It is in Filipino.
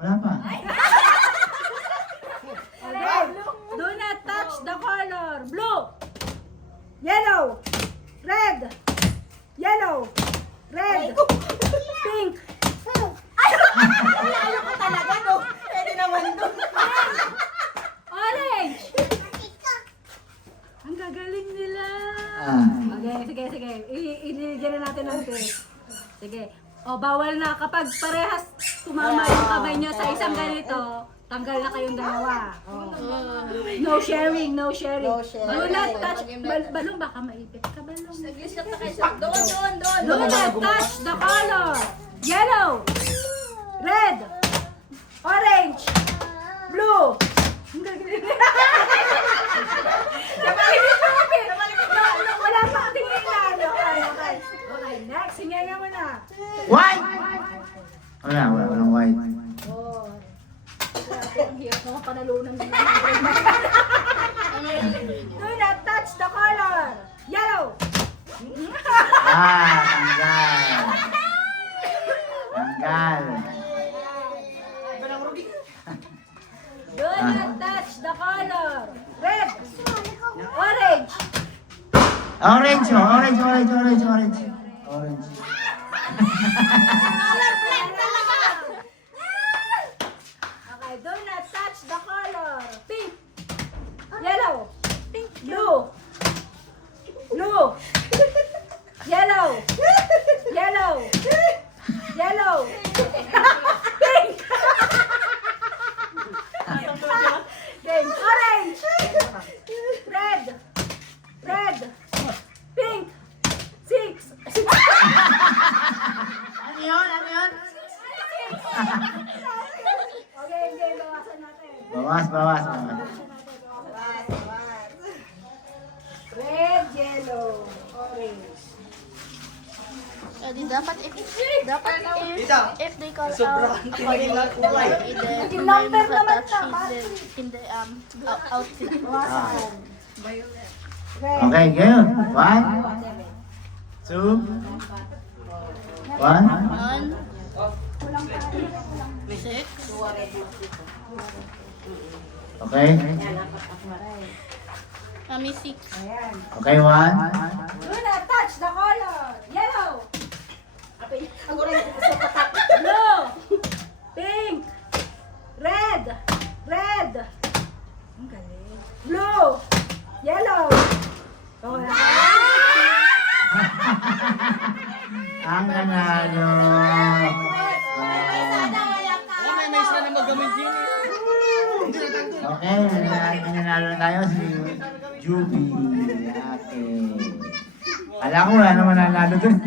Wala pa. Okay. Do not touch the color. Blue. Yellow. Red. Yellow. Red. Pink. Lalo ko talaga, no? Pwede naman doon. Orange. Ang gagaling nila. Okay, sige. Iligyan na natin ng tape. Sige. O, bawal na kapag parehas tumama yung kamay nyo sa isang ganito, tanggal na kayong dalawa. No sharing. No sharing. Do not touch. Balong, baka maipit ka, balong. Nag-isip na kayo sa doon. Do not touch the color. Yellow. Red. Orange. Blue. Ang gagaling. Wala pa tingin na. Okay, next. Hinga mo na. White! Walang white. Oh. Ang hirap naman panalunan mo. Do not touch the color. Yellow. Tanggal. Do not touch the color. Red. Orange. Orange. Okay, do not touch the color. Pink. Yellow. Blue. Yellow. Pink. Pink. Orange. Red. Pink. Six. Ano yun? Okay, bawasan natin. Bawas. Red, yellow, orange. Di dapat if they call out according to color, then number may naman makatouch in the outfit. Red. Okay, good. 1, 2, 1. 1, 6, Okay. kami 6. Ayan. Okay, 1. Do not touch the color. Yellow. Blue. Pink. Red. Ang galing. Blue. Yellow. Okay. Ang nanalo. May isa na magamit din. Okay, nanalo na tayo si Juby. Okay. Alam ko wala naman nanalo dun.